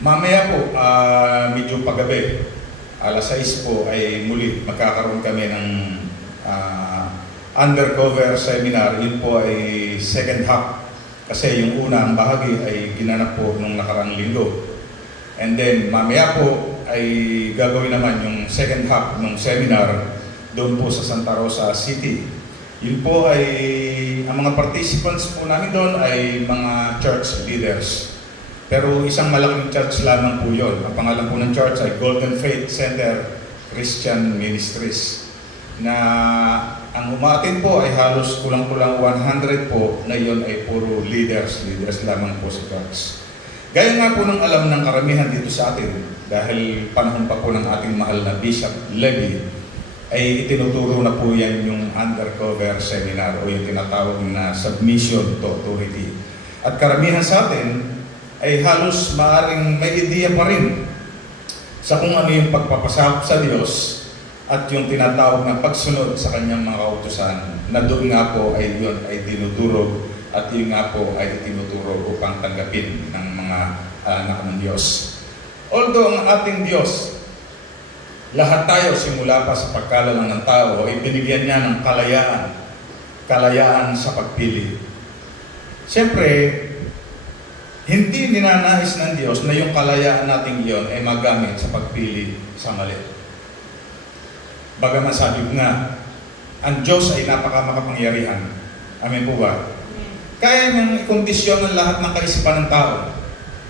Mamaya po, medyo paggabi, alas 6 po ay muli magkakaroon kami ng undercover seminar. Yun po ay second half kasi yung unang bahagi ay ginanap po nung nakarang linggo. And then mamaya po ay gagawin naman yung second half ng seminar doon po sa Santa Rosa City. Yun po ay, ang mga participants po namin doon ay mga church leaders. Pero isang malaking church lamang po yun. Ang pangalan po ng church ay Golden Faith Center Christian Ministries. Na ang umaatin po ay halos kulang-kulang 100 po, na yun ay puro leaders lamang po sa church. Gaya nga po ng alam ng karamihan dito sa atin, dahil panahon pa po ng ating mahal na Bishop Levy, ay itinuturo na po yan yung undercover seminar o yung tinatawag na submission to authority. At karamihan sa atin ay halos maaring may ideya pa rin sa kung ano yung pagpapasakop sa Diyos at yung tinatawag na pagsunod sa kanyang mga kautusan, na doon nga po ay yun ay dinudurog at yun nga po ay tinuturo upang tanggapin ng mga anak ng Diyos. Although ang ating Diyos, lahat tayo simula pa sa pagkalalang ng tao ay binigyan niya ng kalayaan sa pagpili. Siyempre, hindi ninanais ng Diyos na yung kalayaan nating iyon ay magamit sa pagpili sa mali. Bagaman sabi ko nga, ang Diyos ay napakamakapangyarihan. Amen po ba? Kaya niyang ikondisyon ang lahat ng kaisipan ng tao.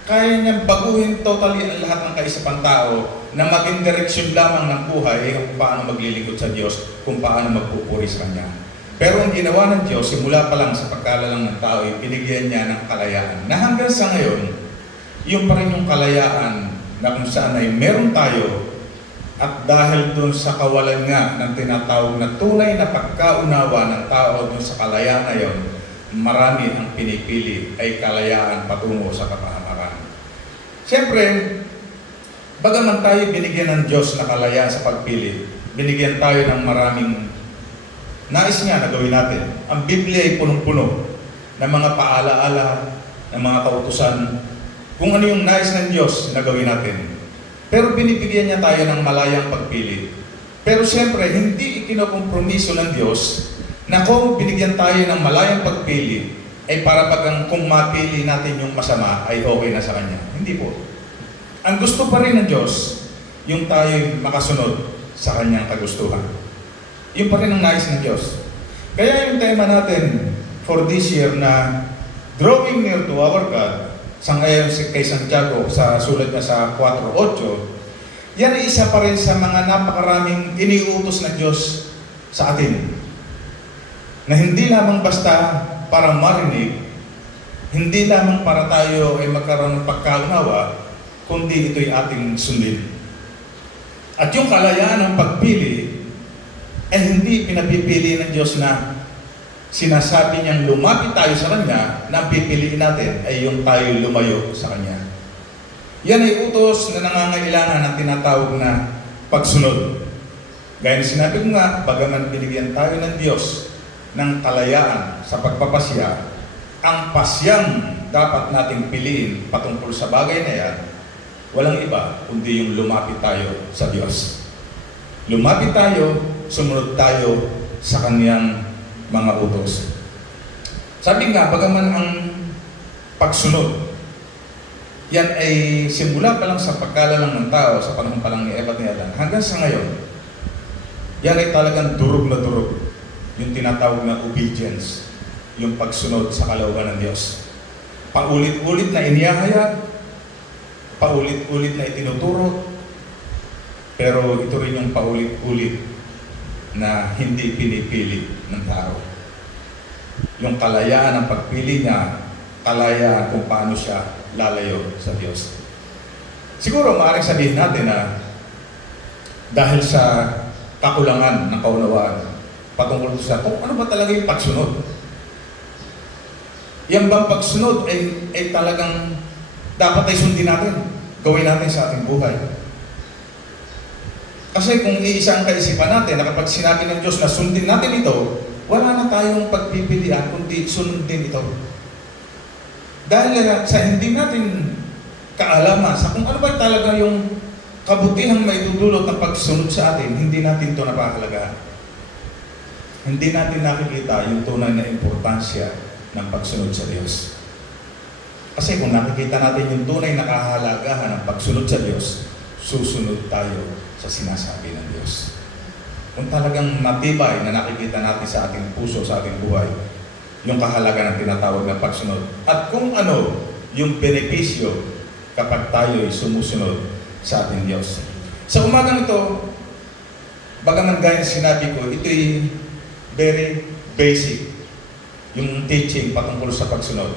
Kaya niyang baguhin totally ang lahat ng kaisipan ng tao na maging direksyon lamang ng buhay kung paano maglilingkod sa Diyos, kung paano magpupuri sa Kanya. Pero ang ginawa ng Diyos, simula pa lang sa pagkalalang ng tao, binigyan niya ng kalayaan. Na hanggang sa ngayon, yung pa rin yung kalayaan na kung saan ay meron tayo, at dahil dun sa kawalan nga ng tinatawag na tunay na pagkaunawa ng tao dun sa kalayaan na yun, marami ang pinipili ay kalayaan patungo sa kapahamaran. Siyempre, bagaman tayo binigyan ng Diyos na kalayaan sa pagpili, binigyan tayo ng maraming nais niya na gawin natin. Ang Biblia ay punong-puno ng mga paalaala, ng mga kautusan, kung ano yung nais ng Diyos na gawin natin. Pero binibigyan niya tayo ng malayang pagpili. Pero siyempre, hindi ikinokompromiso ng Diyos na kung binigyan tayo ng malayang pagpili, ay para bagang kung mapili natin yung masama, ay okay na sa Kanya. Hindi po. Ang gusto pa rin ng Diyos, yung tayo makasunod sa Kanyang kagustuhan. Yun pa rin ang nais ng Diyos. Kaya yung tema natin for this year na drawing near to our God, sangayon kay Santiago sa sulat niya sa 4:8, yan ay isa pa rin sa mga napakaraming iniuutos ng Diyos sa atin. Na hindi lamang basta para marinig, hindi lamang para tayo ay magkaroon ng pagkaunawa, kundi ito'y ating sundin. At yung kalayaan ng pagpili, ay hindi pinapipili ng Diyos na sinasabi niyang lumapit tayo sa Kanya, na pipiliin natin ay yung tayo lumayo sa Kanya. Yan ay utos na nangangailangan ng tinatawag na pagsunod. Gaya na sinabi ko nga, bagaman binigyan tayo ng Diyos ng kalayaan sa pagpapasya, ang pasyang dapat nating piliin patungkol sa bagay na yan, walang iba kundi yung lumapit tayo sa Diyos. Lumapit tayo, sumunod tayo sa Kanyang mga utos. Sabi nga, bagaman ang pagsunod, yan ay simula pa lang sa pagkalalang ng tao, sa panahon pa lang ni Eva at ni Adan, hanggang sa ngayon, yan ay talagang durog na durog. Yung tinatawag na obedience, yung pagsunod sa kalooban ng Diyos. Paulit-ulit na inihahayag, paulit-ulit na itinuturo, pero ito rin yung paulit-ulit na hindi pinipili ng tao. Yung kalayaan ng pagpili niya, kalayaan kung paano siya lalayo sa Diyos. Siguro maaaring sabihin natin na dahil sa kakulangan ng kaunawaan patungkol sa kung ano ba talaga yung pagsunod. Yung bang pagsunod ay talagang dapat ay sundin natin, gawin natin sa ating buhay. Kasi kung iisa ang kaisipan natin na kapag sinabi ng Diyos na sundin natin ito, wala na tayong pagpipilian kundi sundin ito. Dahil sa hindi natin kaalaman sa kung ano ba talaga yung kabutihang maitutulot ng pagsunod sa atin, hindi natin ito napahalagaan. Hindi natin nakikita yung tunay na importansya ng pagsunod sa Diyos. Kasi kung nakikita natin yung tunay na kahalagahan ng pagsunod sa Diyos, susunod tayo sa sinasabi ng Diyos. Kung talagang matibay na nakikita natin sa ating puso, sa ating buhay, yung kahalagan ng tinatawag na pagsunod. At kung ano yung benepisyo kapag tayo ay sumusunod sa ating Diyos. Sa umagang ito, bagaman gaya sinabi ko, ito'y very basic yung teaching patungkol sa pagsunod.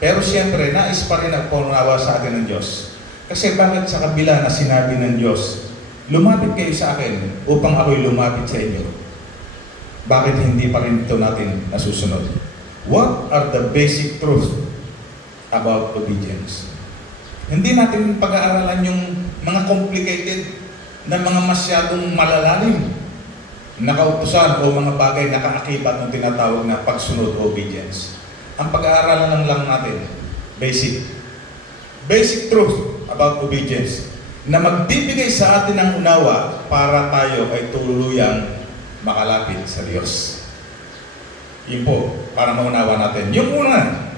Pero siyempre, nais pa rin ang paunawa sa atin ng Diyos. Kasi bakit sa kabila na sinabi ng Diyos, lumapit kayo sa akin upang ako'y lumapit sa inyo? Bakit hindi pa rin ito natin nasusunod? What are the basic truths about obedience? Hindi natin pag-aaralan yung mga complicated na mga masyadong malalalim na kautusan o mga bagay na kaakibat ng tinatawag na pagsunod o obedience. Ang pag-aaralan lang natin, basic truth about obedience na magbibigay sa atin ng unawa para tayo ay tuluyang makalapit sa Diyos. Yun po, para maunawa natin. Yung una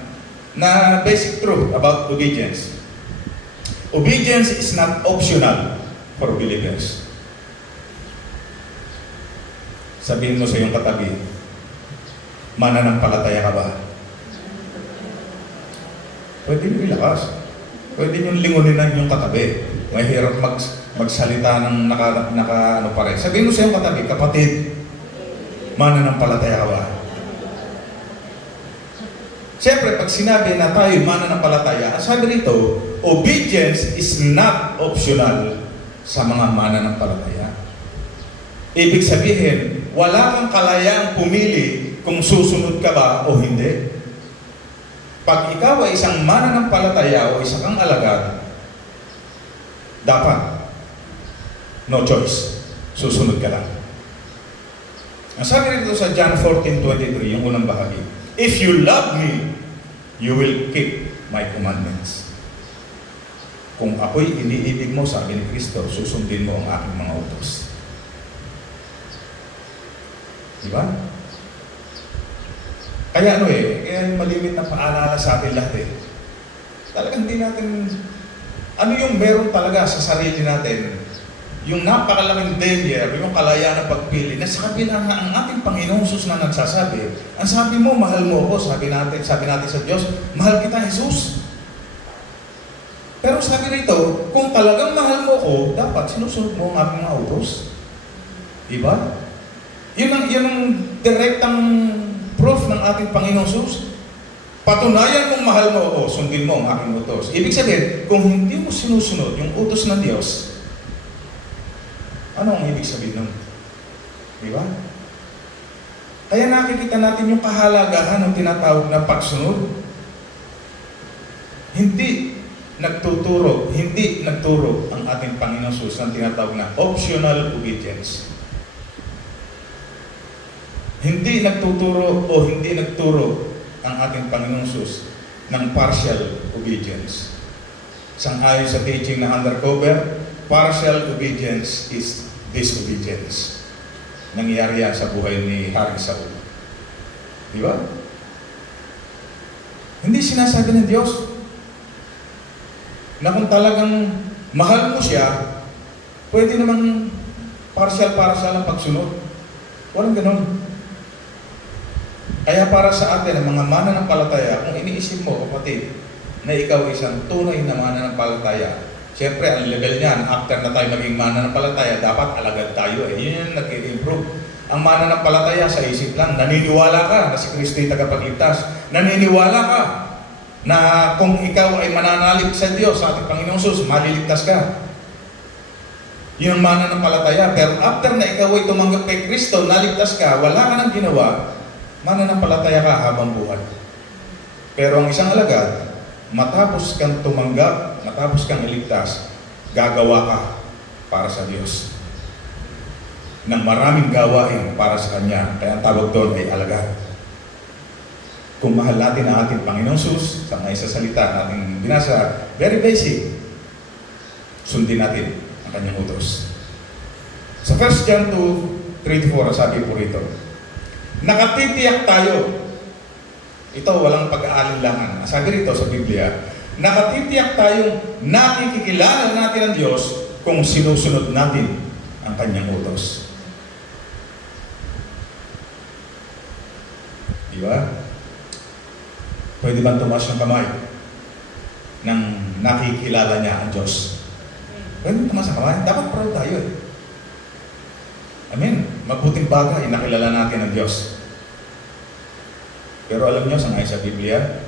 na basic truth about obedience. Obedience is not optional for believers. Sabihin mo sa iyong katabi, mananampalataya ka ba? Pwede nyo ilakas. Pwede nyo lingunin na yung katabi. Mahirap magsalita ng ano pa rin. Sabihin mo sa iyong katabi, kapatid, mananampalataya ka ba? Siyempre, pag sinabi na tayo mananampalataya, sabi rito, obedience is not optional sa mga mananampalataya. Ibig sabihin, wala kang kalayaang pumili kung susunod ka ba o hindi. Pag ikaw ay isang mananampalataya o isang kang alagad, dapat, no choice, susunod ka lang. Ang sabi rito sa John 14:23, yung unang bahagi, if you love me, you will keep my commandments. Kung ako'y iniibig mo, sabi ni Kristo, susundin mo ang aking mga utos. Diba? Kaya kaya malimit na paalala sa atin lahat Talagang hindi natin, ano yung meron talaga sa sarili natin, yung napakalaking danger, yung kalayaan ng pagpili, na sa kabila na ang ating Panginoong Jesus na nagsasabi, ang sabi mo, mahal mo ako, sabi natin sa Diyos, mahal kita, Jesus. Pero sabi rito, kung talagang mahal mo ako, dapat sinusunod mo ang aking mga utos. Diba? Yun ang direktang proof ng ating Panginoong Jesus. Patunayan mong mahal mo ako, sundin mo ang aking utos. Ibig sabihin, kung hindi mo sinusunod yung utos ng Diyos, ano ang ibig sabihin nun? Diba? Kaya nakikita natin yung kahalagahan ng tinatawag na pagsunod. Hindi nagturo ang ating Panginoon Jesus ng tinatawag na optional obedience. Hindi nagturo ang ating Panginoong Jesus ng partial obedience. Sangayon sa teaching na undercover, partial obedience is disobedience. Nangyayari yan sa buhay ni Haring Saul. Di ba? Hindi sinasabi ng Diyos na kung talagang mahal mo siya, pwede namang partial ang pagsunod. Walang ganun. Kaya para sa atin, ang mga mananampalataya, kung iniisip mo, kapatid, na ikaw isang tunay na mananampalataya, siyempre, ang level niyan, after na tayo maging mananampalataya, dapat alagad tayo. Yun yung nag-improve. Ang mananampalataya sa isip lang, naniniwala ka na si Kristo ay tagapagligtas. Naniniwala ka na kung ikaw ay mananalig sa Diyos, sa ating Panginoong Jesus, maliligtas ka. Yun ang mananampalataya. Pero after na ikaw ay tumanggap kay Kristo, naligtas ka, wala ka nang ginawa, mananampalataya ka habang buhay. Pero ang isang alagad, matapos kang tumanggap, matapos kang iligtas, gagawa ka para sa Diyos ng maraming gawain para sa Kanya. Kaya ang tawag doon ay alagad. Kung mahal natin ang ating Panginoong Sus, sa mga isa salita na ating binasa, very basic, sundin natin ang kanyang utos. Sa 1 John 2, 3-4, sabi po rito, nakatitiyak tayo. Ito, walang pag-aalinlangan. Sabi rito sa Biblia, nakatitiyak tayong nakikilala natin ang Diyos kung sinusunod natin ang kanyang utos. Di ba? Pwede ba tumaas yung kamay nang nakikilala niya ang Diyos? Pwede tumaas ang kamay? Dapat proud tayo eh. Amen. Mabuting bagay, nakilala natin ang Diyos. Pero alam niyo, sangayon sa Biblia,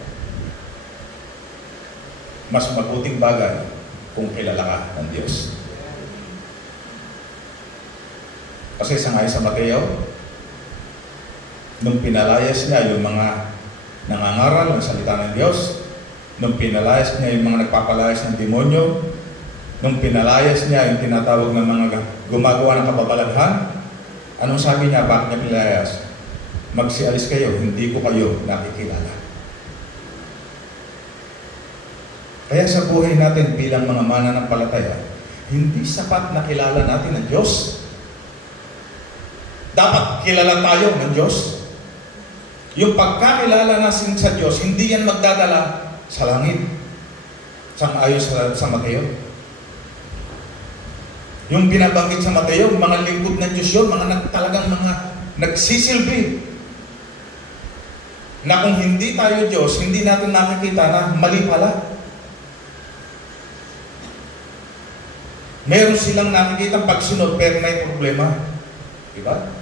mas mabuting bagay kung kilala ka ng Diyos. Kasi sangayon sa Mateo, nung pinalayas niya yung mga nangangaral ng salita ng Diyos, nung pinalayas niya yung mga nagpapalayas ng demonyo, nung pinalayas niya yung tinatawag ng mga gumagawa ng kababalaghan, anong sabi niya? Bakit niya pinalayas? Magsialis kayo, hindi ko kayo nakikilala. Kaya sa buhay natin bilang mga mananampalataya, hindi sapat na kilala natin ang Diyos. Dapat kilala tayo ng Diyos. Yung pagkakilala natin sa Diyos, hindi yan magdadala sa langit. Sang-ayon sa Mateo. Yung binabanggit sa Mateo, mga lingkod ng Diyos yun, talagang mga nagsisilbi. Na kung hindi tayo Diyos, hindi natin nakikita na mali pala. Meron silang nakikita pagsunod, pero may problema. Diba?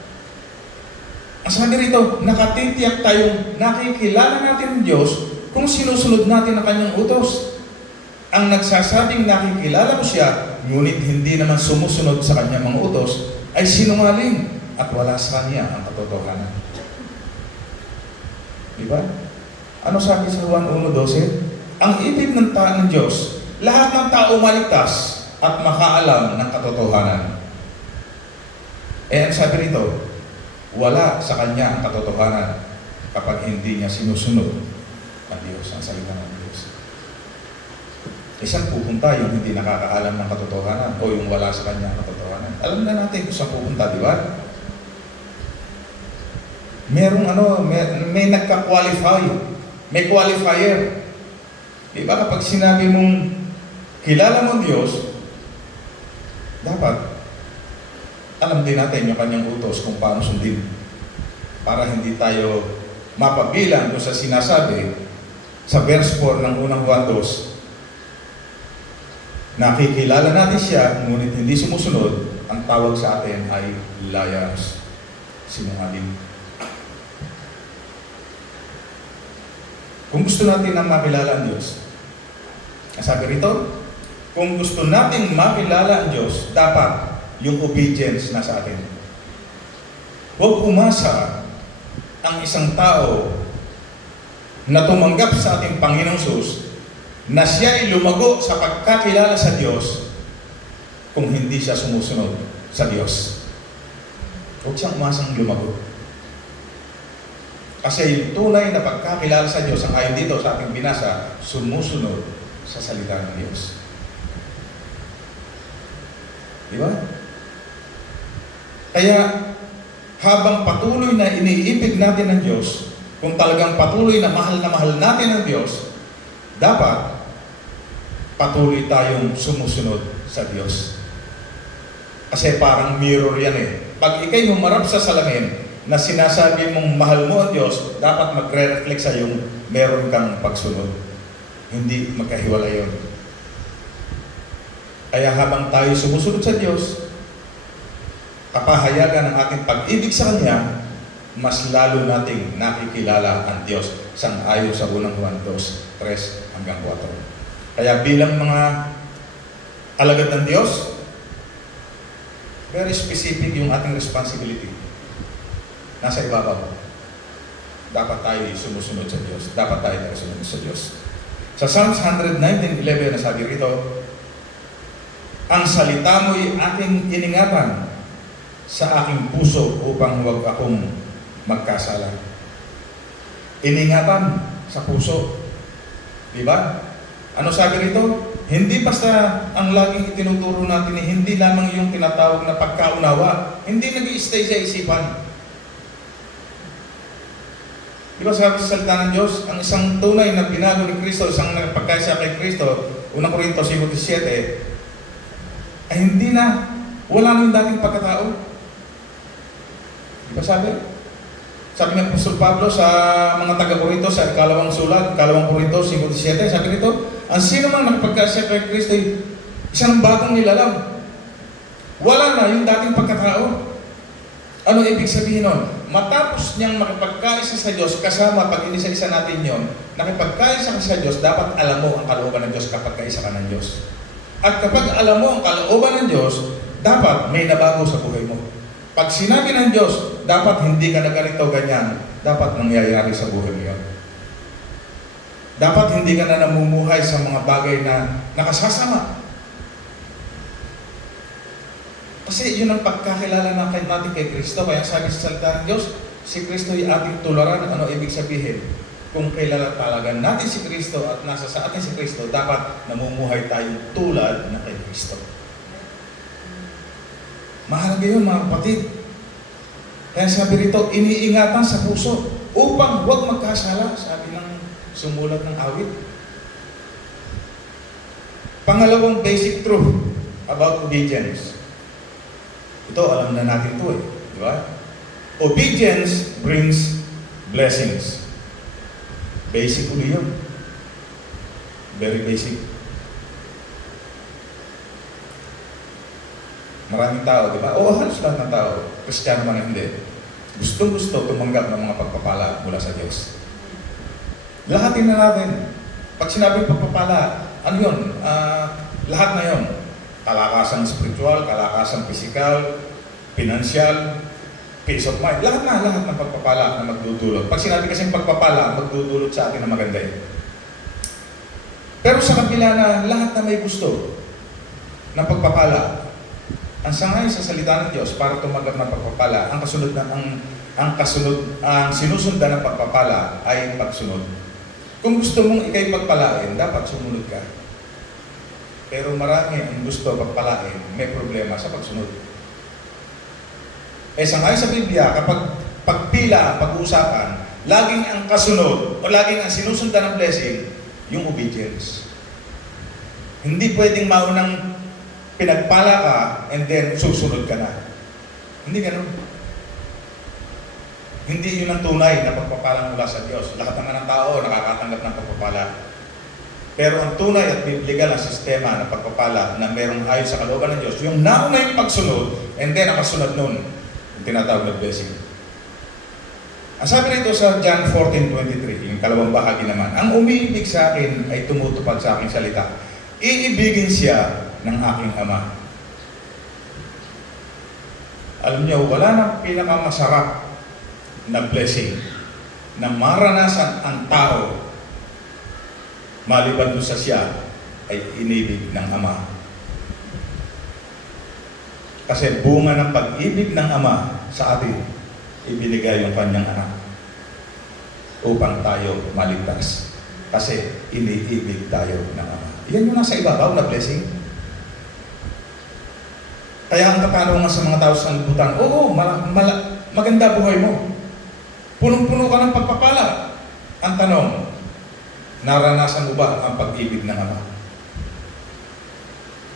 Ang sabi rito, nakatitiyak tayong nakikilala natin ang Diyos kung sinusunod natin ang kanyang utos. Ang nagsasabing nakikilala ko siya, ngunit hindi naman sumusunod sa kanyang mga utos, ay sinungaling at wala sa kanya ang katotohanan. Diba? Ano sabi sa Juan 1:12? Ang ibig ng ng Diyos, lahat ng tao maligtas at makaalam ng katotohanan. Ang sabi rito, wala sa kanya ang katotohanan kapag hindi niya sinusunod ang Diyos, ang salita ng Diyos. Isang pupunta yung hindi nakakaalam ng katotohanan o yung wala sa kanya ang katotohanan. Alam na natin kung saan pupunta, di ba? May nagka-qualify. May qualifier. Di ba kapag sinabi mong kilala mo ang Diyos, dapat alam din natin yung kanyang utos kung paano sundin. Para hindi tayo mapabilang kung sa sinasabi sa verse 4 ng unang Juan 2. Nakikilala natin siya, ngunit hindi sumusunod, ang tawag sa atin ay liars. Sinungaling. Kung gusto natin na makilala ang Diyos, sabi rito, kung gusto natin makilala ang Diyos, dapat yung obedience na sa atin. Huwag umasa ang isang tao na tumanggap sa ating Panginoong Sus na siya ay lumago sa pagkakilala sa Diyos kung hindi siya sumusunod sa Diyos. Huwag siyang umasang lumago. Kasi yung tunay na pagkakilala sa Diyos, ang ayon dito sa ating binasa, sumusunod sa salita ng Diyos. Di ba? Kaya, habang patuloy na iniibig natin ang Diyos, kung talagang patuloy na mahal natin ang Diyos, dapat patuloy tayong sumusunod sa Diyos. Kasi parang mirror yan eh. Pag ikay humarap sa salamin na sinasabi mong mahal mo ang Diyos, dapat magre-reflect sa yung meron kang pagsunod. Hindi magkahiwalay yun. Kaya habang tayo sumusunod sa Diyos, kapahayagan ng ating pag-ibig sa Kanya, mas lalo nating nakikilala ang Diyos sang-ayon sa unang Juan 2:3-4. Kaya bilang mga alagad ng Diyos, very specific yung ating responsibility. Nasa ibabaw. Dapat tayo sumusunod sa Diyos. Dapat tayo sumunod sa Diyos. Sa Psalms 119:11 na sabi rito, ang salita mo'y aking iningatan sa aking puso upang huwag akong magkasala. iningatan sa puso. Diba? Ano sabi rito? Hindi basta ang laging itinuturo natin hindi lamang yung tinatawag na pagkaunawa. Hindi nag-i-stay sa isipan. Diba sabi sa salita ng Diyos, ang isang tunay na binago ni Kristo, isang nagpagkaisa kay Kristo, unang Korinto 5:7, ay hindi na, wala nang dating pagkatao. Diba sabi? Sabi ng Apostol Pablo sa mga taga-Korinto, sa ikalawang sulat, ikalawang Korinto 5:17, sabi nito, ang sino man nakapagkasya kay Kristo ay isang bagong nilalang. Wala na yung dating pagkatao. Ano ibig sabihin nun? Matapos niyang makipagkaisa sa Diyos, kasama pag inisa-isa natin yon, nakipagkaisa ka sa Diyos, dapat alam mo ang kalooban ng Diyos kapag kaisa ka ng Diyos. At kapag alam mo ang kalooban ng Diyos, dapat may nabago sa buhay mo. Pag sinabi ng Diyos, dapat hindi ka na ganito, ganyan, dapat nangyayari sa buhay mo yun. Dapat hindi ka na namumuhay sa mga bagay na nakasasama. Kasi yun ang pagkakilala natin kay Kristo. Kaya sabi sa salita ng Diyos, si Kristo ay ating tularan. Ano ibig sabihin? Kung kilala talaga natin si Kristo at nasa sa atin si Kristo, dapat namumuhay tayong tulad na kay Kristo. Mahalaga yun mga kapatid. Kaya sabi rito, iniingatan sa puso upang huwag magkasala, sabi ng sumulat ng awit. Pangalawang basic truth about obedience. Ito, alam na natin ito di ba? Obedience brings blessings. Basic ulit yun. Very basic. Maraming tao, di ba? Oo, halos lahat ng tao. Kristiyano man hindi. Gustong-gusto tumanggap ng mga pagpapala mula sa Diyos. Lahatin na natin. Pag sinabing pagpapala, ano yun? Lahat na yun. Kalakasang spiritual, kalakasang physical, financial, peace of mind. Lahat ng pagpapala na magdudulot. Pag sinabi kasing pagpapala, magdudulot sa atin na maganda yun. Pero sa kabila na lahat na may gusto ng pagpapala, ang sangay sa salita ng Diyos para tumanggap ng pagpapala, ang sinusundan ng pagpapala ay pagsunod. Kung gusto mong ikay pagpalain, dapat sumunod ka. Pero marami ang gusto pagpalain, may problema sa pagsunod. Sangay sa Biblia, kapag pagpila, pag-uusapan, laging ang kasunod o laging ang sinusundan ng blessing, yung obedience. Hindi pwedeng maunang pinagpala ka and then susunod ka na. Hindi ganun. Hindi yun ang tunay na pagpapala mula sa Diyos. Lahat naman ng tao nakakatanggap ng pagpapala. Pero ang tunay at biblical na sistema ng pagpapala na merong ayon sa kalooban ng Diyos, yung nauna yung pagsunod, and then ang kasunod nun, yung tinatawag na blessing. Ang sabi nito sa John 14:23, yung kalawang bahagi naman, ang umiibig sa akin ay tumutupad sa aking salita. Iibigin siya ng aking Ama. Alam niyo, wala nang pinakamasarap na blessing na maranasan ang tao maliban doon sa siya ay inibig ng Ama. Kasi bunga ng pag-ibig ng Ama sa atin, ibinigay yung kanyang anak upang tayo maligtas. Kasi iniibig tayo ng Ama. Yan yung nasa ibabaw na blessing. Kaya ang katanungan sa mga tao sa libutan, oo, maganda buhay mo. Punong-puno ka ng pagpapala. Ang tanong, naranasan mo ba ang pag-ibig ng Ama?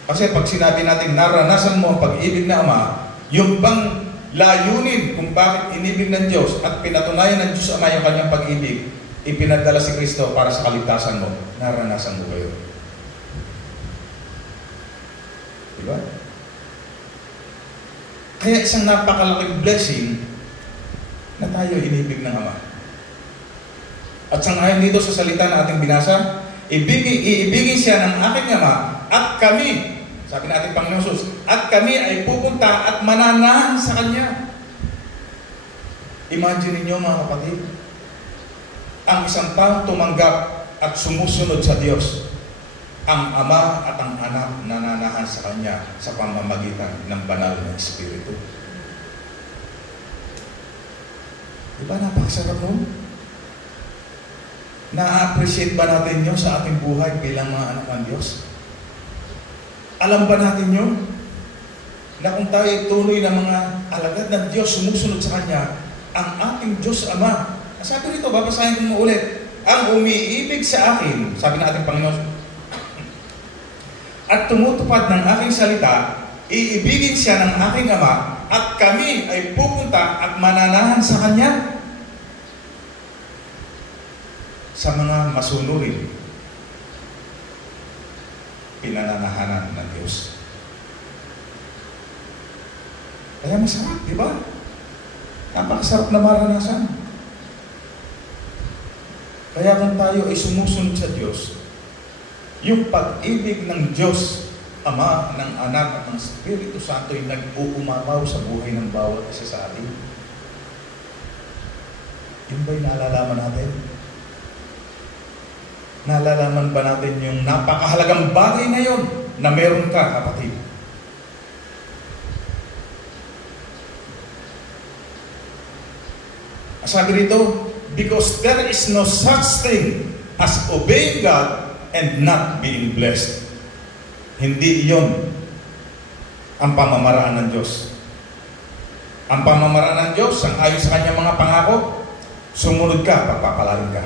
Kasi pag sinabi natin naranasan mo ang pag-ibig ng Ama, yung bang layunin kung bakit inibig ng Diyos at pinatunayan ng Diyos Ama yung kanyang pag-ibig, ipinadala si Kristo para sa kaligtasan mo, naranasan mo ba yun? Diba? Kaya isang napakalaking blessing na tayo inibig ng Ama. At sangayon dito sa salita na ating binasa, iibigin siya ng aking Ama at kami, sabi natin Panginoon Jesus, at kami ay pupunta at mananahan sa Kanya. Imagine ninyo mga kapatid, ang isang taong tumanggap at sumusunod sa Diyos, ang Ama at ang Anak nananahan sa Kanya sa pamamagitan ng banal na Espiritu. Diba napakasarap nun? Na-appreciate ba natin yun sa ating buhay bilang mga anak ng Diyos? Alam ba natin yun? Na kung tayo ay tuloy na mga alagad ng Diyos, sumusunod sa Kanya, ang ating Diyos Ama. Sabi rito, babasahin ko mo ulit. Ang umiibig sa akin, sabi ng ating Panginoon, at tumutupad ng aking salita, iibigin siya ng aking Ama, at kami ay pupunta at mananahan sa Kanya. Sa mga masunurin, pinananahanan ng Diyos. Kaya masarap, di ba? Napakasarap na maranasan. Kaya kung tayo ay sumusunod sa Diyos, yung pag-ibig ng Diyos, Ama, ng Anak at ng Espiritu Santo ay nag-uumapaw sa buhay ng bawat isa sa atin. Yun ba'y naalalaman natin? Nalalaman ba natin yung napakahalagang bagay na yun na meron ka, kapatid? Sabi rito, because there is no such thing as obeying God and not being blessed. Hindi iyon ang pamamaraan ng Diyos. Ang pamamaraan ng Diyos, ang ayon sa Kanyang mga pangako, sumunod ka, pagpapalain ka.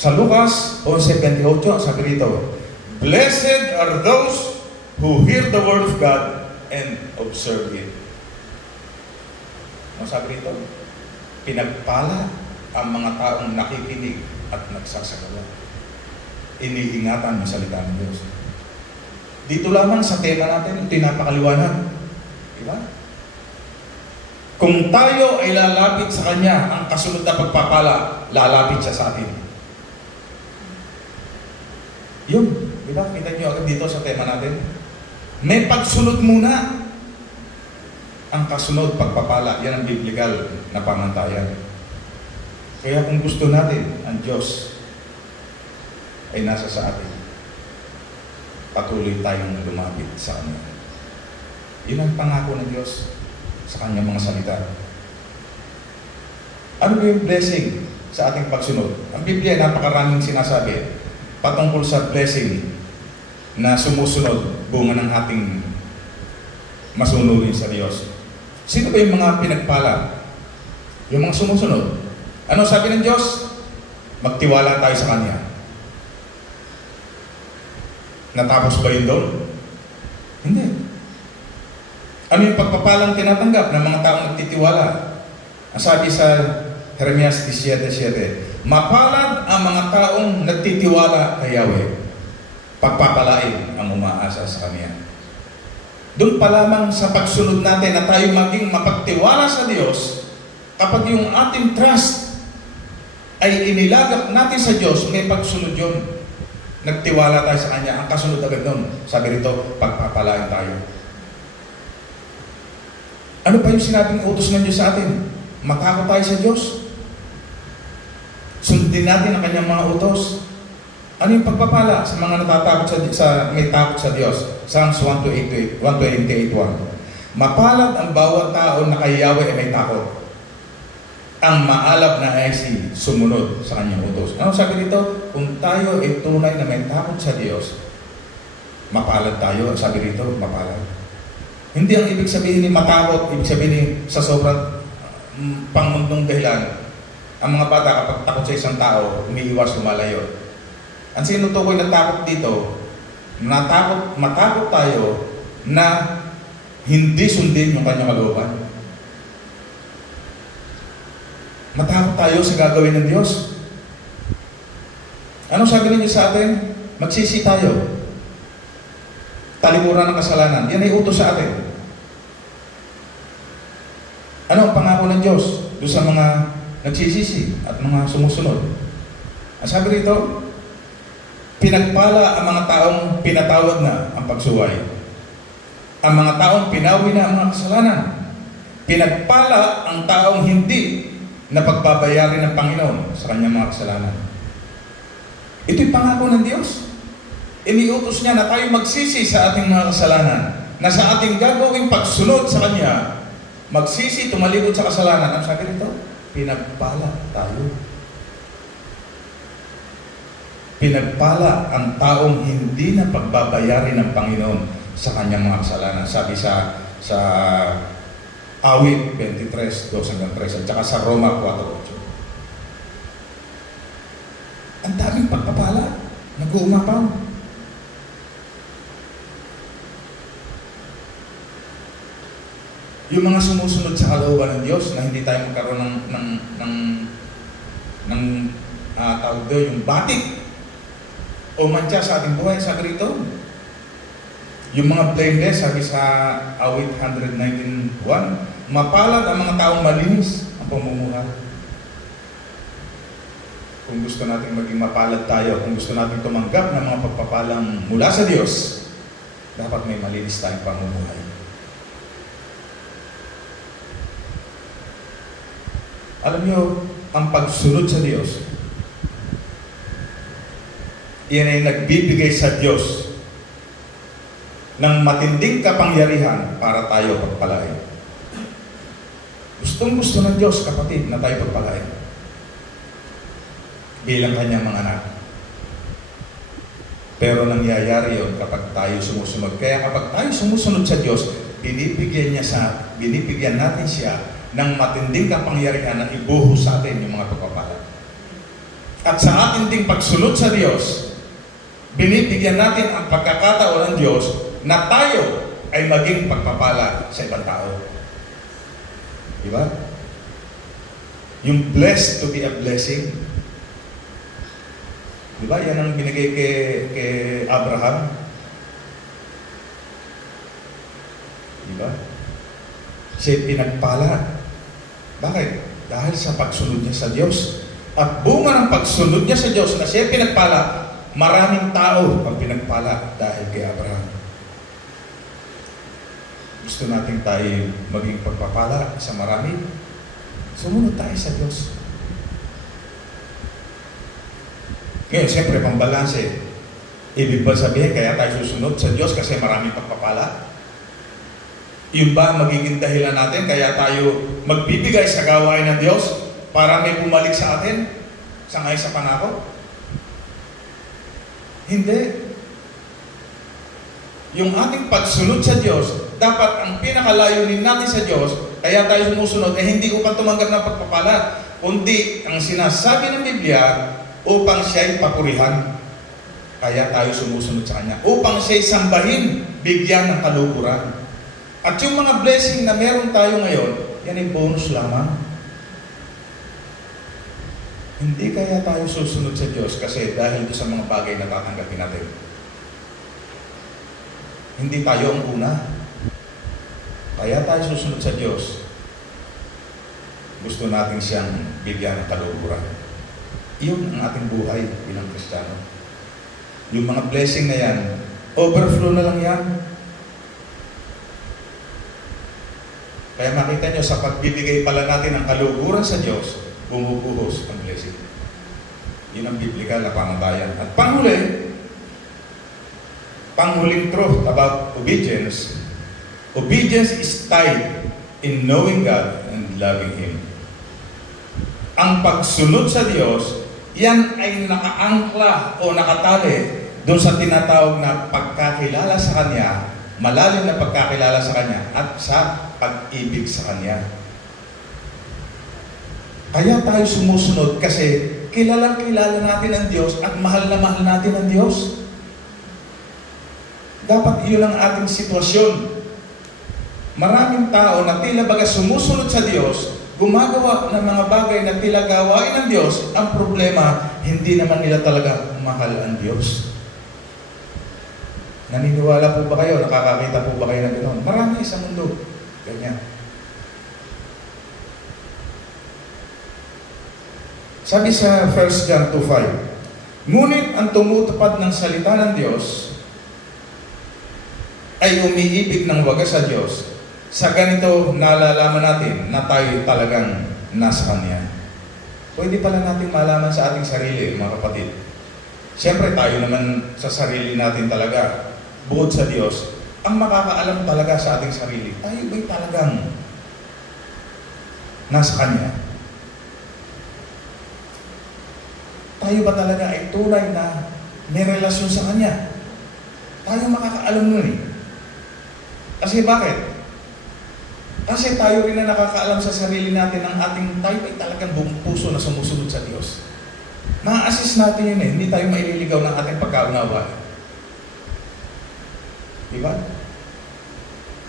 Sa Lucas 11:28, sabi rito, blessed are those who hear the word of God and observe it. Ano sabi rito? Pinagpala ang mga taong nakikinig at nagsasagawa. Iniingatan ang salita ng Diyos. Dito lamang sa tema natin, ito yung napakaliwanag. Diba? Kung tayo ay lalapit sa Kanya, ang kasunod na pagpapala, lalapit siya sa atin. Yun, di ba? Kita nyo agad dito sa tema natin. May pagsunod muna. Ang kasunod, pagpapala, yan ang biblical na pamantayan. Kaya kung gusto natin, ang Diyos ay nasa sa atin, patuloy tayong lumapit sa Kanya. Yun ang pangako ng Diyos sa Kanyang mga salita. Ano ba yung blessing sa ating pagsunod? Ang Biblia ay napakaraming sinasabi patungkol sa blessing na sumusunod bunga ng ating masunurin sa Diyos. Sino ba yung mga pinagpala? Yung mga sumusunod. Ano sabi ng Diyos? Magtiwala tayo sa Kanya. Natapos ba yun doon? Hindi. Ano yung pagpapalang tinatanggap ng mga taong nagtitiwala? Ang sabi sa Jeremias 17:7, mapalad ang mga taong nagtitiwala kay Yahweh, pagpapalain ang umaasa sa Kanya. Doon pa lamang sa pagsunod natin na tayo maging mapagtiwala sa Diyos, kapag yung ating trust ay inilagak natin sa Diyos, may pagsunod yun. Nagtiwala tayo sa Kanya, ang kasunod agad nun, sabi rito, pagpapalain tayo. Ano pa yung sinabing utos ng Diyos sa atin? Matakot tayo sa Diyos. Sundin natin ang Kanyang mga utos. Ano yung pagpapala sa mga natatakot may takot sa Diyos? Psalms 128:1. Mapalad ang bawat tao na kay Yahweh ay may takot. Ang maalab na ay sumunod sa Kanyang utos. Ano sabi dito? Kung tayo ay tunay na may takot sa Diyos, mapalad tayo. Sabi dito, mapalad. Hindi ang ibig sabihin ni matakot, ibig sabihin ni sa sobrang pangmundong dahilan. Ang mga bata kapag takot sa isang tao, umiiwas, lumalayo. Ang sinutukoy na takot dito, matakot tayo na hindi sundin yung Kanyang kalooban. Matakot tayo sa gagawin ng Diyos. Ano sabi niyo sa atin? Magsisi tayo. Talimuran ng kasalanan. Yan ay utos sa atin. Ano ang pangako ng Diyos doon sa mga nagsisisi at mga sumusunod? Ang sabi rito, pinagpala ang mga taong pinatawad na ang pagsuway. Ang mga taong pinawi na ang mga kasalanan. Pinagpala ang taong hindi na pagbabayarin ng Panginoon sa kanyang mga kasalanan. Ito'y pangako ng Diyos. Iniutos niya na tayo magsisi sa ating mga kasalanan, na sa ating gagawing pagsunod sa Kanya, magsisi, tumalikod sa kasalanan, ang sabi nito, pinagpala tayo. Pinagpala ang taong hindi na pagbabayarin ng Panginoon sa kanyang mga kasalanan. Sabi sa Awit 23, 2-3, at saka sa Roma 4:8. Ang daming pagpapala, nag-uumapaw. Yung mga sumusunod sa kalooban ng Diyos na hindi tayo magkaroon ng tawag doon, yung batik o mantsa sa ating buhay, sabi rito. Yung mga blameless, sabi sa Awit 119:1, mapalad ang mga taong malinis ang pamumuhay. Kung gusto natin maging mapalad tayo, kung gusto natin tumanggap ng mga pagpapalang mula sa Diyos, dapat may malinis tayong pamumuhay. Alam niyo, ang pagsunod sa Diyos, yan ay nagbibigay sa Diyos ng matinding kapangyarihan para tayo pagpalain. Gustong-gusto ng Diyos, kapatid, na tayo pagpalain bilang kanyang mga anak. Pero nangyayari yun kapag tayo sumusunod. Kaya kapag tayo sumusunod sa Diyos, binibigyan natin siya ng matinding kapangyarihan na ibuhos sa atin yung mga pagpapala. At sa ating ding pagsunod sa Diyos, binibigyan natin ang pagkakataon ng Diyos na tayo ay maging pagpapala sa ibang tao. Diba? Yung blessed to be a blessing. Diba? Yan ang binigay kay Abraham. Diba? Siya pinagpala. Bakit? Dahil sa pagsunod niya sa Diyos. At bunga ng pagsunod niya sa Diyos na siya pinagpala, maraming tao ang pinagpala dahil kay Abraham. Gusto natin tayo maging pagpapala sa marami? Sumunod tayo sa Diyos. Ngayon, siyempre, pambalanse. Ibig ba sabihin, kaya tayo susunod sa Diyos kasi maraming pagpapala? Yun ba magiging dahilan natin kaya tayo magbibigay sa gawain ng Diyos para may bumalik sa atin sangayon sa pangako? Hindi. Yung ating pagsunod sa Diyos, dapat ang pinakalayunin natin sa Diyos, kaya tayo sumusunod, hindi upang tumanggap ng pagpapala, kundi ang sinasabi ng Biblia, upang siya'y papurihan. Kaya tayo sumusunod sa Kanya. Upang siya'y sambahin, bigyan ng kalukuran. At yung mga blessing na meron tayo ngayon, yan ay bonus lamang. Hindi kaya tayo susunod sa Diyos kasi dahil sa mga bagay na tatanggapin natin. Hindi tayo ang una. Kaya tayo susunod sa Diyos. Gusto natin siyang bigyan ng kalukuran. Iyon ang ating buhay bilang Kristiyano. Yung mga blessing na yan, overflow na lang yan. Kaya makita nyo, sa pagbibigay pala natin ng kalukuran sa Diyos, bumubuhos ang blessing. Yun ang biblikal na pamantayan. At panghuling truth about obedience. Obedience is tied in knowing God and loving Him. Ang pagsunod sa Diyos, yan ay nakaangkla o nakatali doon sa tinatawag na pagkakilala sa Kanya, malalim na pagkakilala sa Kanya, at sa pag-ibig sa Kanya. Kaya tayo sumusunod kasi kilalang natin ang Diyos at mahal na mahal natin ang Diyos. Dapat iyon ang ating sitwasyon. Maraming tao na tila baga sumusunod sa Diyos, gumagawa ng mga bagay na tila gawain ng Diyos. Ang problema, hindi naman nila talaga mahal ang Diyos. Naniniwala po ba kayo? Nakakakita po ba kayo na gano'n? Marami sa mundo. Ganyan. Sabi sa 1 John 2:5, ngunit ang tumutupad ng salita ng Diyos ay umiibig ng wagas sa Diyos. Sa ganito, nalalaman natin na tayo talagang nasa Kanya. Pwede pala natin malaman sa ating sarili, mga kapatid. Siyempre, tayo naman sa sarili natin talaga, bukod sa Diyos, ang makakaalam talaga sa ating sarili, tayo ba'y talagang nasa Kanya, tayo ba talaga ay tunay na may relasyon sa Kanya? Tayo makakaalam nun eh. Kasi bakit? Kasi tayo rin na nakakaalam sa sarili natin ang ating tayo ay talagang buong puso na sumusunod sa Diyos. Ma-assist natin yun eh. Hindi tayo maililigaw ng ating pagkaunawa. Diba?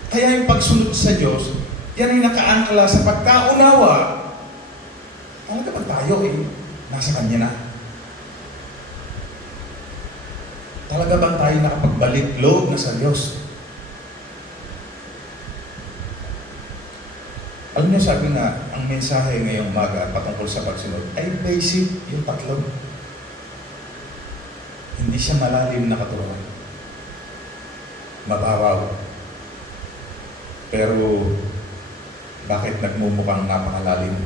Kaya yung pagsunod sa Diyos, yan ay nakaangkla sa pagkaunawa. Talaga ba tayo eh? Nasa Kanya na. Talaga bang tayo nakapagbalik loob na sa Diyos? Alam niyo, sabi na, ang mensahe ngayong umaga patungkol sa pagsunod ay basic, yung tatlo. Hindi siya malalim na katuruan. Mababaw. Pero, bakit nagmumukhang napakalalim?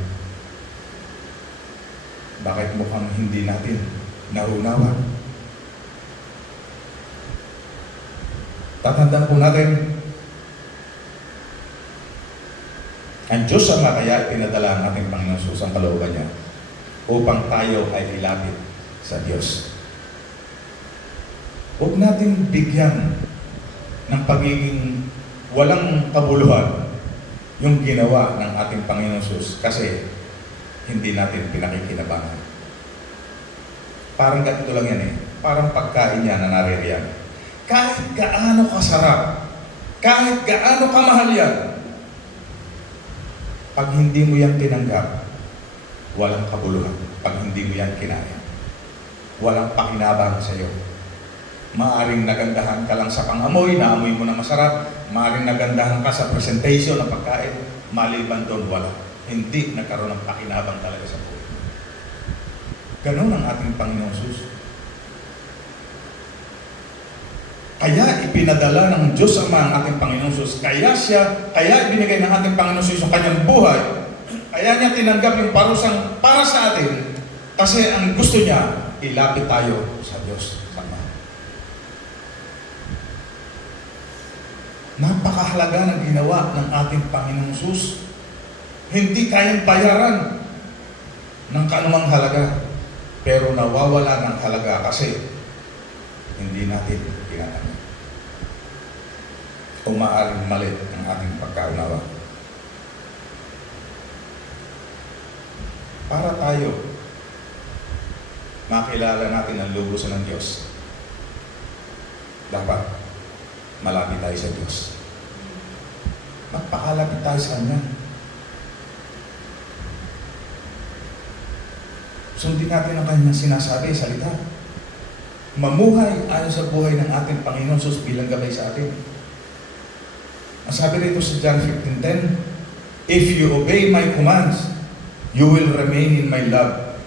Bakit mukhang hindi natin naunawa? Tatandaan po natin, ang Diyos Ama kaya pinadala ang ating Panginoon Jesus ang kalooban niya upang tayo ay ilapit sa Diyos. Huwag natin bigyan ng pagiging walang kabuluhan yung ginawa ng ating Panginoon Jesus kasi hindi natin pinakikinabangan. Parang ganito lang yan eh. Parang pagkain niya na naririyan. Kahit gaano kasarap, kahit gaano kamahal yan, pag hindi mo yan tinanggap, walang kabuluhan. Pag hindi mo yan kinain, walang pakinabang sa iyo. Maaring nagandahan ka lang sa pangamoy, naamoy mo na masarap. Maaring nagandahan ka sa presentation ng pagkain, maliban doon wala. Hindi nagkaroon ng pakinabang talaga sa buhay. Ganun ang ating Panginoon Jesus. Kaya ipinadala ng Diyos Ama ang ating Panginoon Jesus. Kaya ibinigay ng ating Panginoon Jesus ang kanyang buhay. Kaya niya tinanggap yung parusang para sa atin. Kasi ang gusto niya, ilapit tayo sa Diyos Ama. Napakahalaga ng ginawa ng ating Panginoon Jesus. Hindi kayang bayaran ng kanumang halaga. Pero nawawala ng halaga kasi hindi natin ginagawa. O maaaring mali ang ating pagkaunawa. Para tayo makilala natin ang lubusan ng Diyos, dapat malapit tayo sa Diyos. Magpakalapit tayo sa Kanya. Sundin natin ang Kanyang sinasabi, salita. Mamuhay ayon sa buhay ng ating Panginoon Jesus bilang gabay sa atin. Ang sabi rito sa John 15:10, if you obey my commands, you will remain in my love,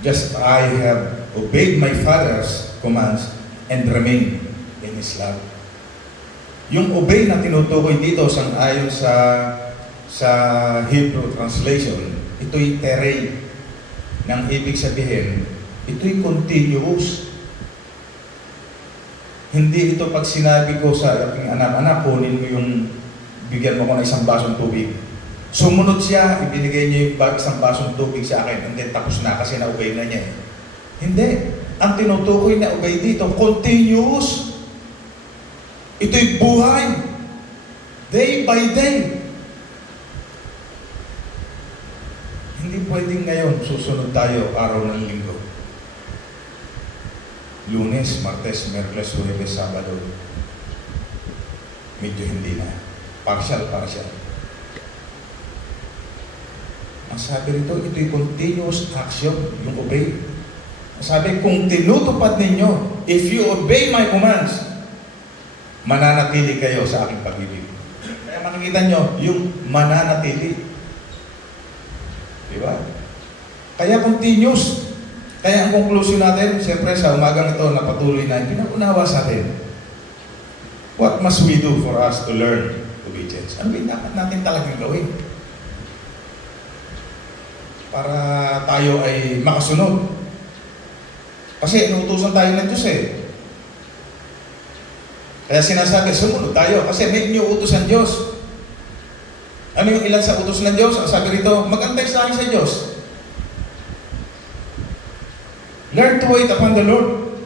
just as I have obeyed my Father's commands and remain in His love. Yung obey na tinutukoy dito ayon sa Hebrew translation, ito'y terei. Nang ibig sabihin, ito'y continuous. Hindi ito pag sinabi ko sa aking anak, kunin mo yung, bigyan mo ko ng isang basong tubig. Sumunod siya, ibinigay niya yung isang basong tubig sa akin, and then tapos na kasi na-obey na niya. Hindi. Ang tinutukoy na obey dito, continuous. Ito'y buhay. Day by day. Hindi pwedeng ngayon susunod tayo araw ng linggo. Lunes, Martes, Miyerkules, Huwebes, Sabado. Medyo hindi na. Partial. Ang sabi rito, ito'y continuous action, yung obey. Ang sabi, kung tinutupad ninyo, if you obey my commands, mananatili kayo sa aking pag-ibig. Kaya makikita nyo, yung mananatili. Diba? Kaya continuous. Kaya ang conclusion natin, siyempre sa umagang ito, napatuloy na pinag-unawa sa atin. What must we do for us to learn obedience? Ano ba dapat natin talagang gawin? Para tayo ay makasunod. Kasi inuutusan tayo ng Diyos eh. Kaya sinasabi, sumunod tayo kasi may iniuutos ang Diyos. Ano yung ilan sa utos ng Diyos? Ang sabi rito, mag-antay sa akin sa Diyos. Learn to wait upon the Lord.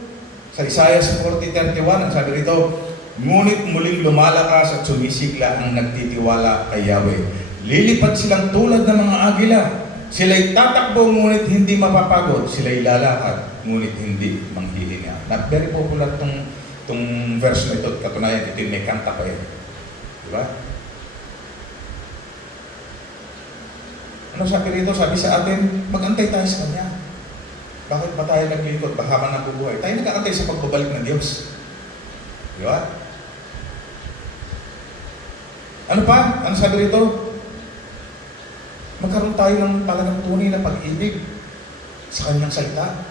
Sa Isaiah 40:31, ang sabi rito, ngunit muling lumalakas at sumisigla ang nagtitiwala kay Yahweh. Lilipad silang tulad ng mga agila. Sila'y tatakbo ngunit hindi mapapagod. Sila'y lalakad ngunit hindi manghihinga. Na very popular tong verse na ito. Katunayan, ito yung may kanta pa yan. Diba? Ano sabi rito? Sabi sa atin, mag-antay tayo sa Kanya. Bakit ba tayo naglilingkod? Baka man nabubuhay. Tayo nag-aantay sa pagbabalik ng Diyos. Diba? Ano pa? Ano sabi rito? Magkaroon tayo ng talagang tunay na pag-ibig sa Kanyang salita.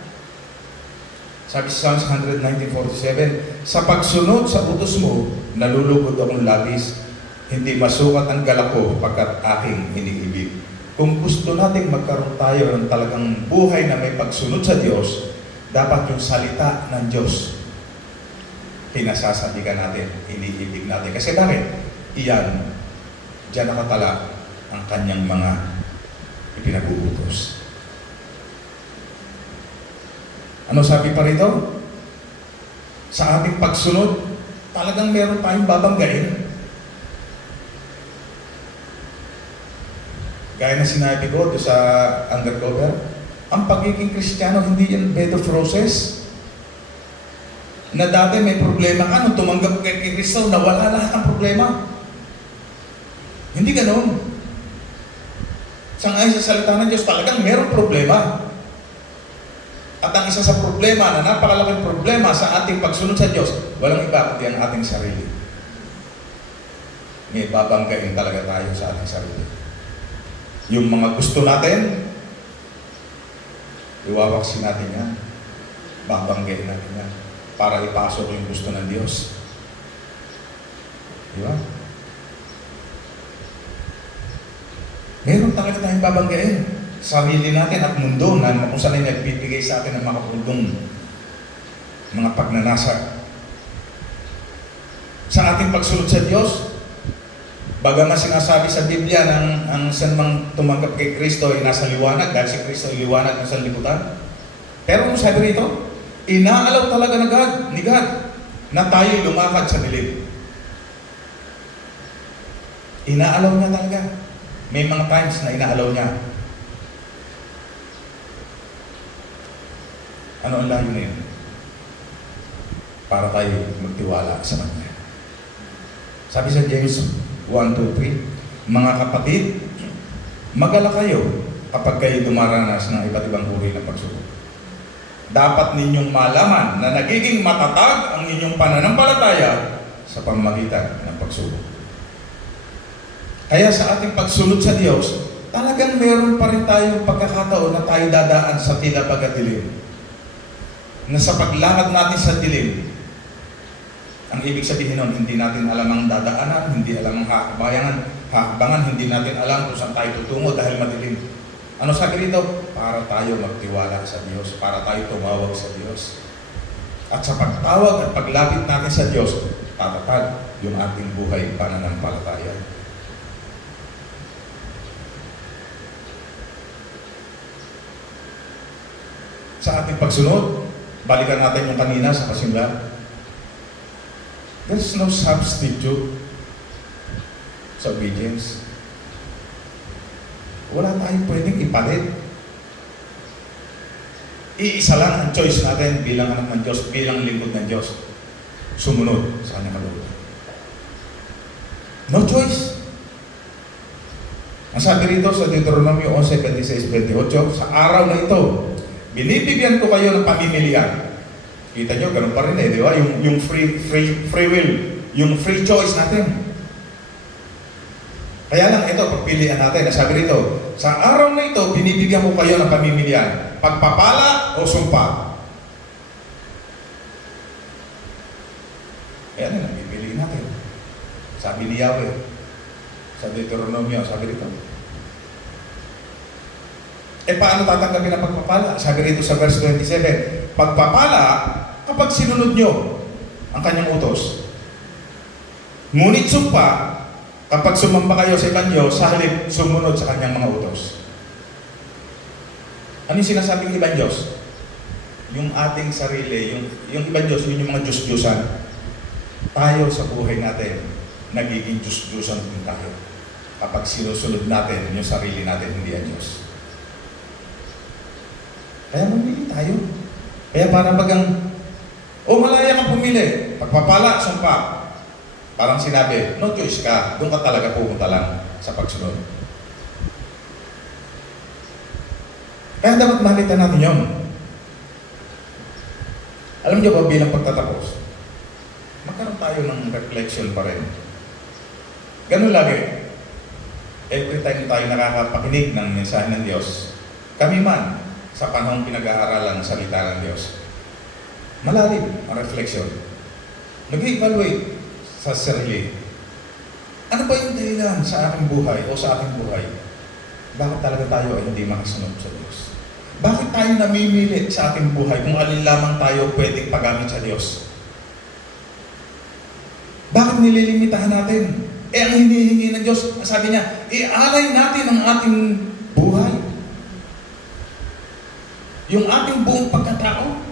Sabi sa Psalms 119:47, sa pagsunod sa utos mo, nalulugod akong labis, hindi masukat ang galak ko pagkat aking iniibig. Kung gusto nating magkaroon tayo ng talagang buhay na may pagsunod sa Diyos, dapat yung salita ng Diyos pinasasabihan natin, iniibig natin. Kasi bakit? Iyan, diyan nakatala ang Kanyang mga ipinag-uutos. Ano sabi pa rito? Sa ating pagsunod, talagang meron tayong babanggain. Gaya na sinabi ko sa undercover, ang pagiging Kristiyano hindi yan bed of roses. Na dati may problema ka, nung tumanggap kay Kristo, nawala lahat ng problema. Hindi ganoon. Sangayon sa salita ng Diyos, talagang merong problema. At ang isa sa problema na napakalaking problema sa ating pagsunod sa Diyos, walang iba kundi ang ating sarili. May babanggain talaga tayo sa ating sarili. Yung mga gusto natin, iwawaksin natin yan. Babanggain natin yan. Para ipasok yung gusto ng Diyos. Di ba? Meron talaga tayong babanggain. Sarili natin at mundo na kung saan ay nagbibigay sa atin ng makapulong mga pagnanasa. Sa ating pagsunod sa Diyos, baga nga sinasabi sa Biblia ng ang sanmang tumanggap kay Kristo ay nasa liwanag dahil si Kristo ay liwanag ng sanlibutan. Pero kung sabi rito, inaalaw talaga ni God na tayo lumakad sa dilim. Inaalaw niya talaga. May mga times na inaalaw niya. Ano ang layunin? Para tayo magtiwala sa Kanya. Sabi sa James 1:2-3, mga kapatid, magala kayo kapag kayo dumaranas ng iba't ibang uri ng pagsubok. Dapat ninyong malaman na nagiging matatag ang inyong pananampalataya sa pamamagitan ng pagsubok. Kaya sa ating pagsunod sa Diyos, talagang meron pa rin tayong pagkakataon na tayo dadaan sa tila pagkadilim. Na sa paglakad natin sa dilim, ang ibig sabihin nun, hindi natin alam ang dadaanan, hindi alam ang hakbangan, hindi natin alam kung saan tayo tutungo dahil madilim. Ano sabi rito? Para tayo magtiwala sa Diyos, para tayo tumawag sa Diyos. At sa pagtawag at paglapit natin sa Diyos, tatatag yung ating buhay pananampalataya. Sa ating pagsunod, balikan natin yung kanina sa kasimula. There's no substitute sa obedience. Wala tayong pwedeng ipalit. Iisa lang ang choice natin bilang anak ng Diyos, bilang lingkod ng Diyos. Sumunod sa Kanyang kalooban. No choice. Ang sabi rito sa Deuteronomy 11:26-28, sa araw na ito, binibigyan ko kayo ng pamimilian. Kita nyo, ganun pa rin di ba? Yung free will, yung free choice natin. Kaya lang ito, pagpilian natin. Sabi rito, sa araw na ito, binibigyan ko kayo ng pamimilian. Pagpapala o sumpa. Ayan na, pipiliin natin. Sabi ni Yahweh, sa Deuteronomio, sabi rito. Paano tatanggapin ang pagpapala? Sabi rito sa verse 27, pagpapala kapag sinunod nyo ang Kanyang utos. Ngunit sumpa Kapag sumamba kayo sa ibang Diyos, sa halip sumunod sa kanyang mga utos. Ano yung sinasabing ibang Diyos? Yung ating sarili, yung ibang Diyos, yun yung mga Diyos-Diyosan. Tayo sa buhay natin, nagiging Diyos-Diyosan din tayo. Kapag sinusunod natin yung sarili natin, hindi ang Diyos. Kaya mamili tayo. Kaya para bagang, malaya kang pumili. Pagpapala, sumpa. Parang sinabi, no choice ka. Doon ka talaga pumunta lang sa pagsunod. Kaya dapat makita natin yun. Alam niyo ba bilang pagtatapos, magkaroon tayo ng reflection pa rin. Ganun lagi. Every time tayo nakakapakinig ng mensahe ng Diyos, kami man, sa panahong pinag-aaralan ng salita ng Diyos, malalim ang reflection. Nag-evaluate sa sarili. Ano ba yung dahilan sa aking buhay o sa aking buhay? Bakit talaga tayo ay hindi makasunod sa Diyos? Bakit tayo namimili sa ating buhay kung alin lamang tayo pwedeng paggamit sa Diyos? Bakit nililimitahan natin? Ang hinihingi ng Diyos, sabi niya, ialay natin ang ating buhay. Yung ating buong pagkatao.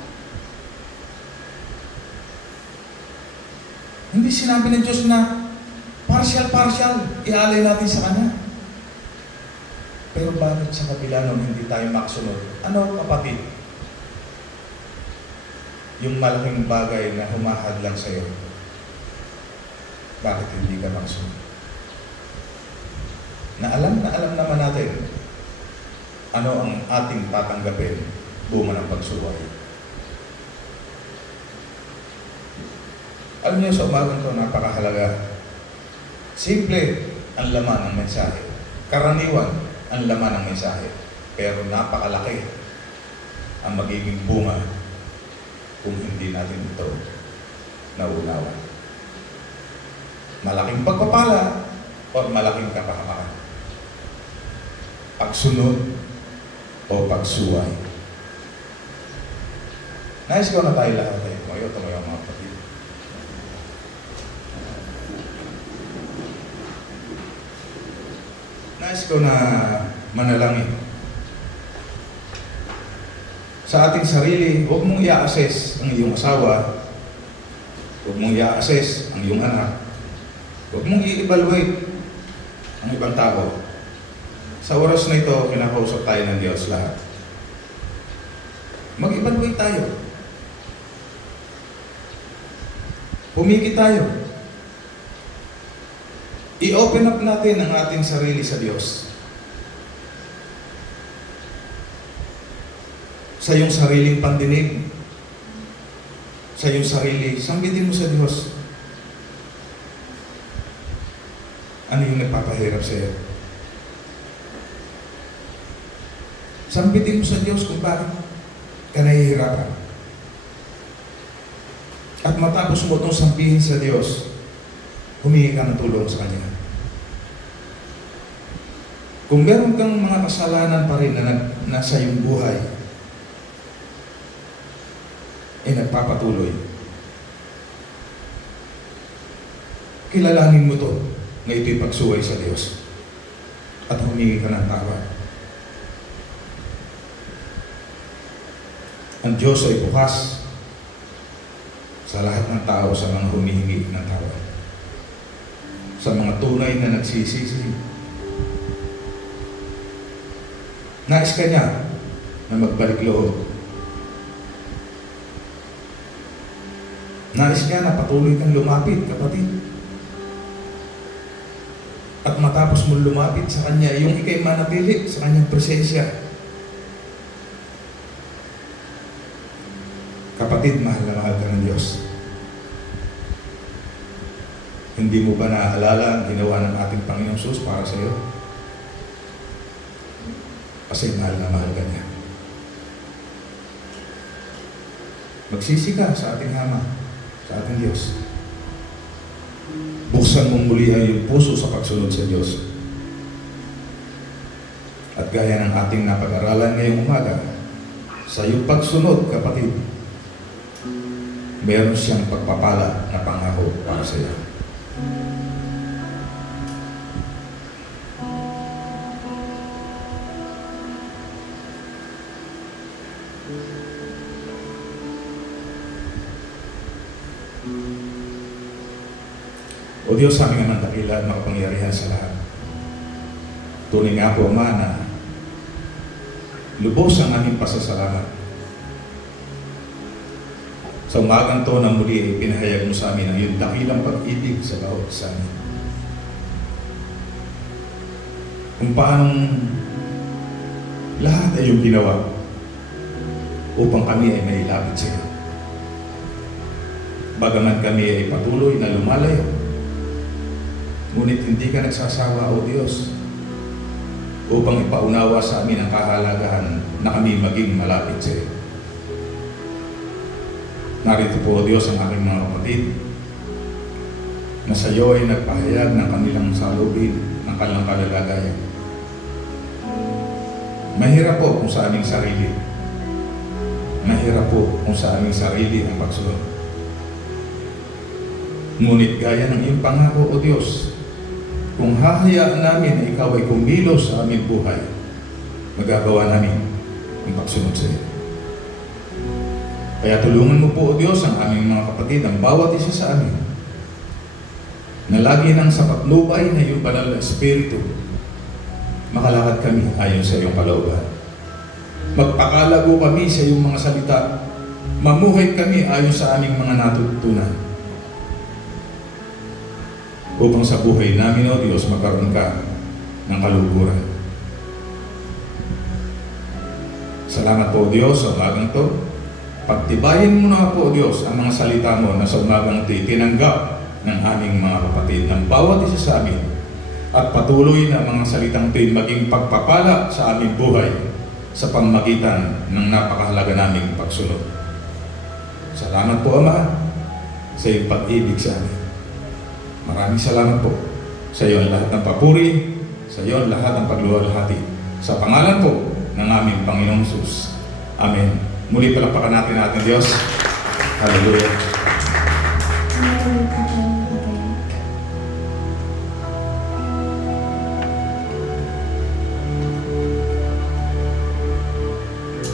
Hindi sinabi ng Diyos na partial, ialay natin sa Kanya. Pero bakit sa kabila nung hindi tayo makasunod? Ano, kapatid? Yung malaking bagay na humahad lang sa'yo, bakit hindi ka makasunod? Na alam naman natin ano ang ating tatanggapin bunga ng pagsuway. Alam niyo, sa umagang ito, napakahalaga. Simple ang laman ng mensahe. Karaniwan ang laman ng mensahe. Pero napakalaki ang magiging bunga kung hindi natin ito nauunawan. Malaking pagpapala o malaking kapahamakan. Pagsunod o pagsuway. Nais ko na tayo lahat ay tumayo mga kapatid. Nais ko na manalangin. Sa ating sarili, huwag mong i-assess ang iyong asawa. Huwag mong i-assess ang iyong anak. Huwag mong i-evaluate ang ibang tao. Sa oras na ito, kinakausap tayo ng Diyos lahat. Mag-evaluate tayo. Pumikit tayo. I-open up natin ang ating sarili sa Diyos. Sa iyong sariling pandinig, sa iyong sarili, sambitin mo sa Diyos. Ano yung nagpapahirap sa iyo? Sambitin mo sa Diyos kung bakit ka nahihirapan. At matapos mo itong sambihin sa Diyos, humingi ka ng tulong sa Kanya. Kung meron kang mga kasalanan pa rin na nasa iyong buhay, nagpapatuloy, kilalanin mo ito na ito'y pagsuway sa Diyos at humingi ka ng tawad. Ang Diyos ay bukas sa lahat ng tao sa mga humihingi ng tawad. Sa mga tunay na nagsisisi. Nais ka niya na magbalik loob. Nais niya na patuloy kang lumapit, kapatid. At matapos mo lumapit sa Kanya, yung ikay manatili sa Kanyang presensya. Kapatid, mahal na mahal ka ng Diyos. Hindi mo ba naaalala ang ginawa ng ating Panginoong Jesus para sa iyo? Kasi mahal na mahal ka niya. Magsisi ka sa ating Ama, sa ating Diyos. Buksan mong muli ang iyong puso sa pagsunod sa Diyos. At gaya ng ating napag-aralan ngayong umaga, sa iyong pagsunod, kapatid, meron siyang pagpapala na pangako para sa iyo. O Diyos, aming amang dakila at makapangyarihan sa lahat. Tunay nga po, Ama, na lubos ang aming pasasalamat. Sa umagang to na muli ay pinahayag mo sa amin ang iyong dakilang pag-ibig sa bawat isa amin. Kung paanong lahat ay iyong ginawa upang kami ay mailapit sa iyo. Bagaman kami ay patuloy na lumalayo, ngunit hindi ka nagsasawa, O Diyos, upang ipaunawa sa amin ang kahalagahan na kami maging malapit sa iyo. Narito po, O Diyos, ang aking mga kapatid na sa iyo ay nagpahayag ng kanilang salubin, ng kanilang kalalagayan. Mahirap po kung sa aming sarili. Mahirap po kung sa aming sarili ang pagsunod. Ngunit gaya ng iyong pangako, O Diyos, kung hahayaan namin na ikaw ay kumilos sa aming buhay, magagawa namin ang pagsunod sa iyo. Kaya tulungan mo po, O Diyos, ang aming mga kapatid, ang bawat isa sa amin, na lagi ng sapatnubay na iyong banal na Espiritu, makalakad kami ayon sa iyong kalooban. Magpakalago kami sa iyong mga salita, mamuhay kami ayon sa aming mga natutunan. Upang sa buhay namin, O Diyos, magkaroon ka ng kaluguran. Salamat po, O Diyos, sa umagang to. Pagtibayin mo na po, O Diyos, ang mga salita mo na sa umagang ito'y tinanggap ng aming mga kapatid, ng bawat isa sa amin, at patuloy na mga salitang ito'y maging pagpapala sa aming buhay sa pamamagitan ng napakahalaga naming pagsunod. Salamat po, Ama, sa iyong pag-ibig sa amin. Maraming salamat po sa iyo ang lahat ng papuri, sa iyo ang lahat ng pagluwalhati. Sa pangalan po ng aming Panginoong Hesus. Amen. Muli palakpakan natin Diyos. Hallelujah.